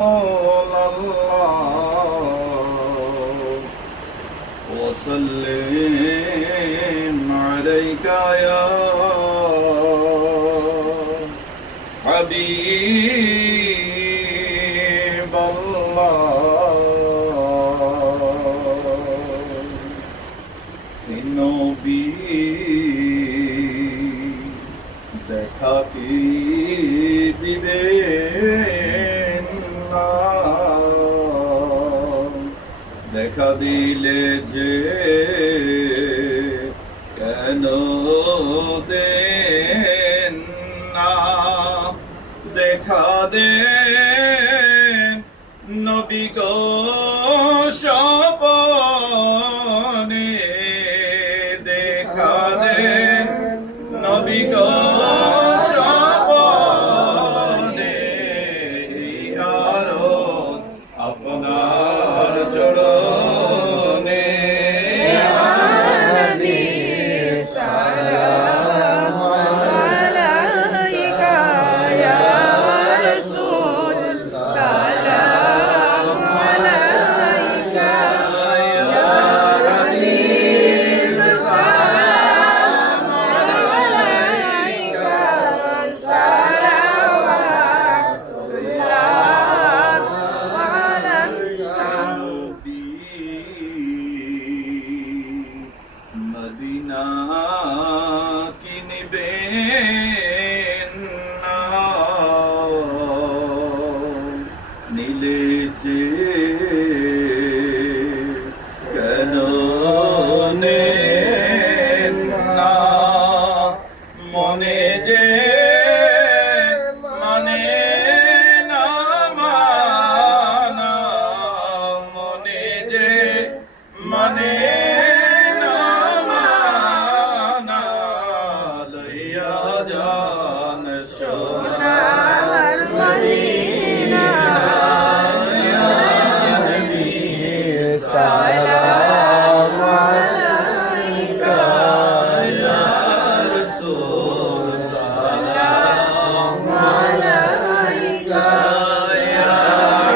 الله وسلم عليك يا حبيب الله নবী দেখা কি দিবেন না, দেখা দিলে যে কেন দেন না, দেখা দেন নবী গো স্বপনে, দেখা দেন নবী গো স্বপনে, আরত আপনার চরণে। মদিনা কিনবেন না, নিলে যে কেন নেন না, মনে যে মানে না মানা, মনে যে মানে জান সোনার মদিনা, ইয়া নবী সালাম আলাইকা, ইয়া রাসূল সালাম আলাইকা, ইয়া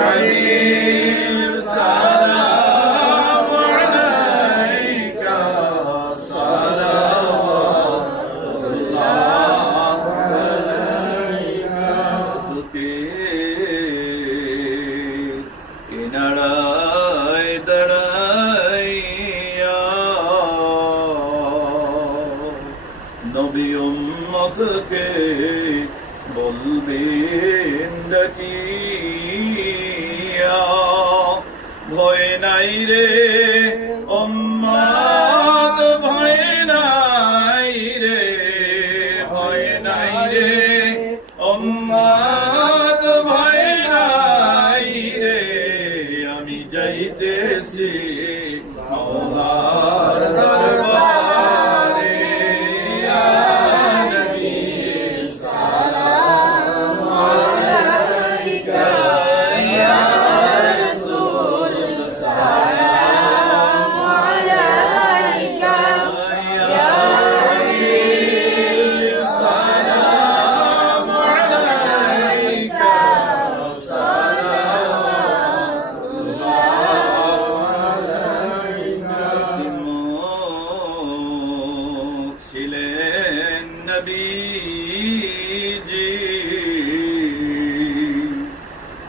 হাবিব সালাম আলাইকা, কিনারায় দাঁড়াইয়া নবী উম্মতকে বলবেন ডাকিয়া, ভয় নাই রে উম্মত, ভয় নাই রে, ভয় নাই রে উম্মত, ভয় নাই রে, আমি যাইতেছি মাওলার দরবারে, ইয়া নবী সালাম আলাইকা, ইয়া রাসূল সালাম আলাইকা, ইয়া হাবিব সালাম আলাইকা, ছিলেন নবীজি,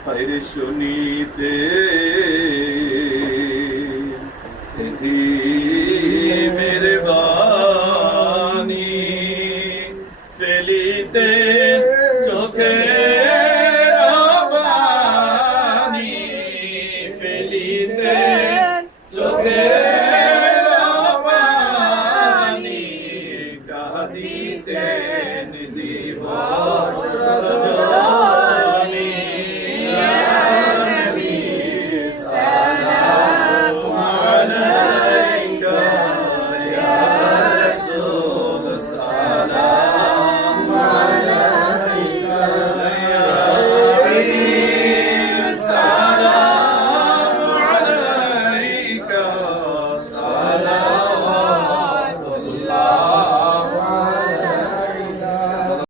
হায়রে শুনিতে